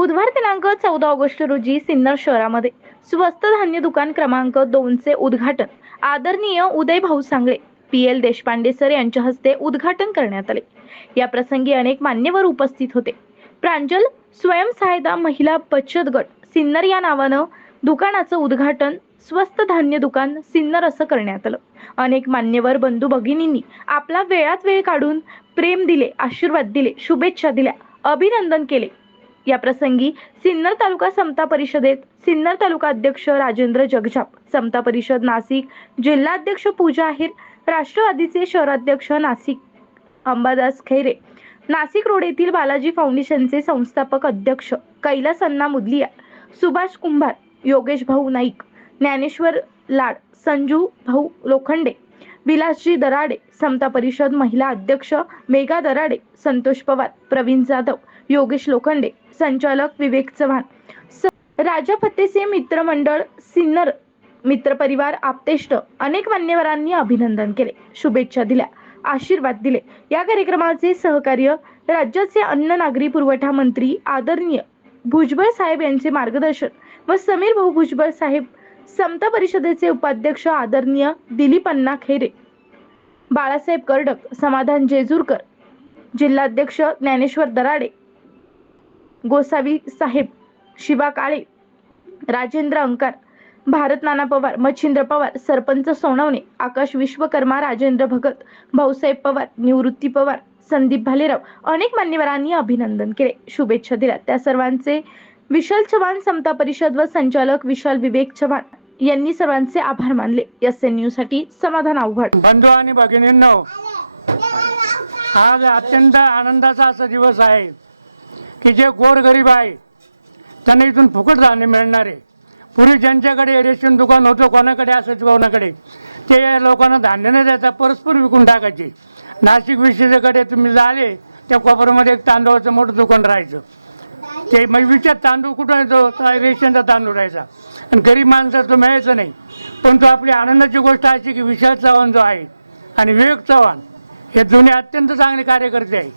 बुधवार दिनांक चौदा ऑगस्ट रोजी सिन्नर शहरामध्ये स्वस्त धान्य दुकान क्रमांक दोनचे उद्घाटन आदरणीय Uday Bhau Sangle P L Deshpande sir यांच्या हस्ते उद्घाटन करण्यात आले. या प्रसंगी अनेक मान्यवर उपस्थित होते. प्रांजल स्वयंसहायता महिला बचत गट सिन्नर या नावानं दुकानाचं उद्घाटन स्वस्त धान्य दुकान सिन्नर असं करण्यात आलं. अनेक मान्यवर बंधू भगिनींनी आपला वेळात वेळ काढून प्रेम दिले आशीर्वाद दिले शुभेच्छा दिल्या अभिनंदन केले. या प्रसंगी सिन्नर तालुका समता परिषदेत सिन्नर तालुका अध्यक्ष राजेंद्र जगजाप समता परिषद नाशिक जिल्हाध्यक्ष पूजा आहेर राष्ट्रवादीचे शहराध्यक्ष नाशिक अंबादास खैरे नाशिक रोड येथील बालाजी फाउंडेशनचे संस्थापक अध्यक्ष कैलास अण्णा मुदलिया सुभाष कुंभार योगेश भाऊ नाईक ज्ञानेश्वर लाड संजू भाऊ लोखंडे विलासजी दराडे समता परिषद महिला अध्यक्ष मेघा दराडे संतोष पवार प्रवीण जाधव योगेश लोखंडे संचालक विवेक चव्हाण. स- राजा फत्तेसे मित्रमंडळ सिन्नर मित्रपरिवार आप्तेष्ट अनेक मान्यवरांनी अभिनंदन केले शुभेच्छा दिल्या आशीर्वाद दिले. या कार्यक्रमाचे सहकार्य राज्याचे अन्न नागरी पुरवठा मंत्री आदरणीय भुजबळ साहेब यांचे मार्गदर्शन व समीर भाऊ भुजबळ साहेब समता परिषदेचे उपाध्यक्ष आदरणीय दिलीप अण्णा खेरे बाळासाहेब कर्डक समाधान जेजूरकर जिल्हाध्यक्ष ज्ञानेश्वर दराडे गोसावी साहेब शिवा काळे राजेंद्र अंकार भारत नाना पवार मच्छिंद्र पवार सरपंच सोनवणे आकाश विश्वकर्मा राजेंद्र भगत भाऊसाहेब पवार निवृत्ती पवार संदीप भालेराव अनेक मान्यवरांनी अभिनंदन केले. शुभेच्छा दिल्या. त्या सर्वांचे विशाल चव्हाण समता परिषद व संचालक विशाल विवेक चव्हाण यांनी सर्वांचे आभार मानले. एस एन न्यूजसाठी समाधान आव्हाड बंधू आणि भगिनींनो आज अत्यंत आनंदाचा असा दिवस आहे. की जे गोरगरीब आहे त्यांना इथून फुकट धान्य मिळणार आहे. पूर्वी ज्यांच्याकडे रेशन दुकान होतं कोणाकडे असायचं कोणाकडे? ते या लोकांना धान्य न देता परस्पर विकून टाकायचे. नाशिक विशेषकडे तुम्ही झाले त्या कोपऱ्यामध्ये एक तांदूळाचं मोठं दुकान राहायचं. ते मग विचार तांदूळ कुठं येतो रेशनचा तांदूळ राहायचा. आणि गरीब माणसं तो मिळायचं नाही. पण तो आपली आनंदाची गोष्ट अशी की विशाल चव्हाण जो आहे आणि विवेक चव्हाण हे जुने अत्यंत चांगले कार्यकर्ते आहे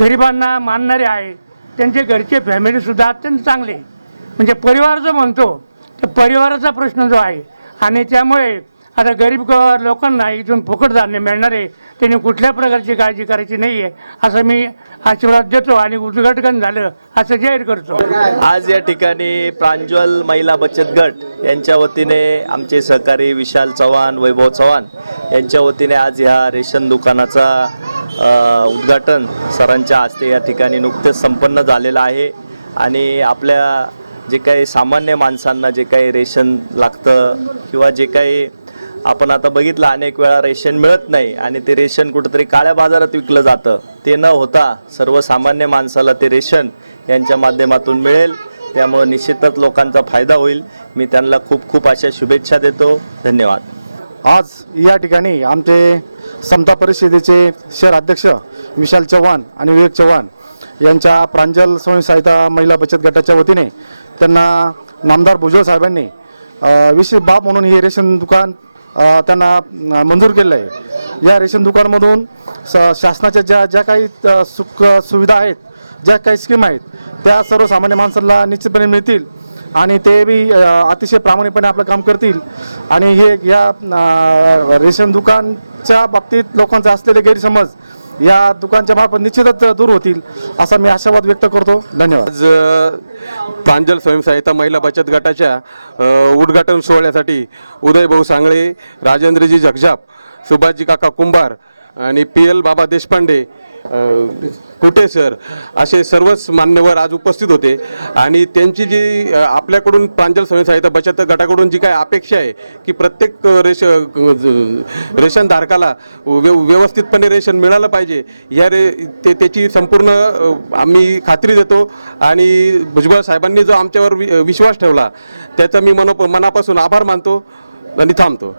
गरिबांना मानणारे आहे त्यांचे घरचे फॅमिलीसुद्धा अत्यंत चांगले. म्हणजे परिवार जो म्हणतो त्या परिवाराचा प्रश्न जो आहे आणि त्यामुळे आता गरीब ग- लोकांना इथून फुकट धान्य मिळणार आहे त्यांनी कुठल्या प्रकारची काळजी करायची नाही आहे असं मी आशीर्वाद देतो आणि उद्घाटन झालं असं जाहीर करतो. आज या ठिकाणी प्रांजल महिला बचत गट यांच्या वतीने आमचे सहकारी विशाल चव्हाण वैभव चव्हाण यांच्या वतीने आज ह्या रेशन दुकानाचा उद्घाटन सरांच्या हस्ते या ठिकाणी नुकतेच संपन्न झालेलं आहे. आणि आपल्या जे काही सामान्य माणसांना जे काही रेशन लागतं किंवा जे काही आपण आता बघितलं अनेक वेळा रेशन मिळत नाही आणि ते रेशन कुठंतरी काळ्या बाजारात विकलं जातं. ते न होता सर्वसामान्य माणसाला ते रेशन यांच्या माध्यमातून मिळेल. त्यामुळं निश्चितच लोकांचा फायदा होईल. मी त्यांना खूप खूप अशा शुभेच्छा देतो. धन्यवाद. आज या ठिकाणी आमचे समता परिषदेचे शहर अध्यक्ष विशाल चव्हाण आणि विवेक चव्हाण यांच्या प्रांजल स्वयंसहायता महिला बचत गटाच्या वतीने त्यांना नामदार भुजबळ साहेबांनी विशेष बाब म्हणून हे रेशन दुकान त्यांना मंजूर केलं आहे. या रेशन दुकानमधून स शासनाच्या ज्या ज्या काही सुख सुविधा आहेत ज्या काही स्कीम आहेत त्या सर्वसामान्य माणसाला निश्चितपणे मिळतील. आणि ते बी अतिशय प्रामाणिकपणे आपलं काम करतील. आणि हे या रेशन दुकानच्या बाबतीत लोकांचा असलेले गैरसमज या दुकानच्या मार्फत निश्चितच दूर होतील असा मी आशावाद व्यक्त करतो. धन्यवाद. आज प्रांजल स्वयंसहायता महिला बचत गटाच्या उद्घाटन सोहळ्यासाठी उदयभाऊ सांगळे राजेंद्रजी झगझाप सुभाषजी काका कुंभार आणि पी एल बाबा देशपांडे कुटे सर? असे सर्वच मान्यवर आज उपस्थित होते. आणि त्यांची जी आपल्याकडून प्रांजल स्वयंसहायता बचत गटाकडून जी काय अपेक्षा आहे की प्रत्येक रेश रेशनधारकाला व्य व्यवस्थितपणे रेशन मिळालं पाहिजे ह्या रे ते त्याची संपूर्ण आम्ही खात्री देतो. आणि भुजबळ साहेबांनी जो आमच्यावर वि विश्वास ठेवला त्याचा मी मनोप मनापासून आभार मानतो आणि थांबतो.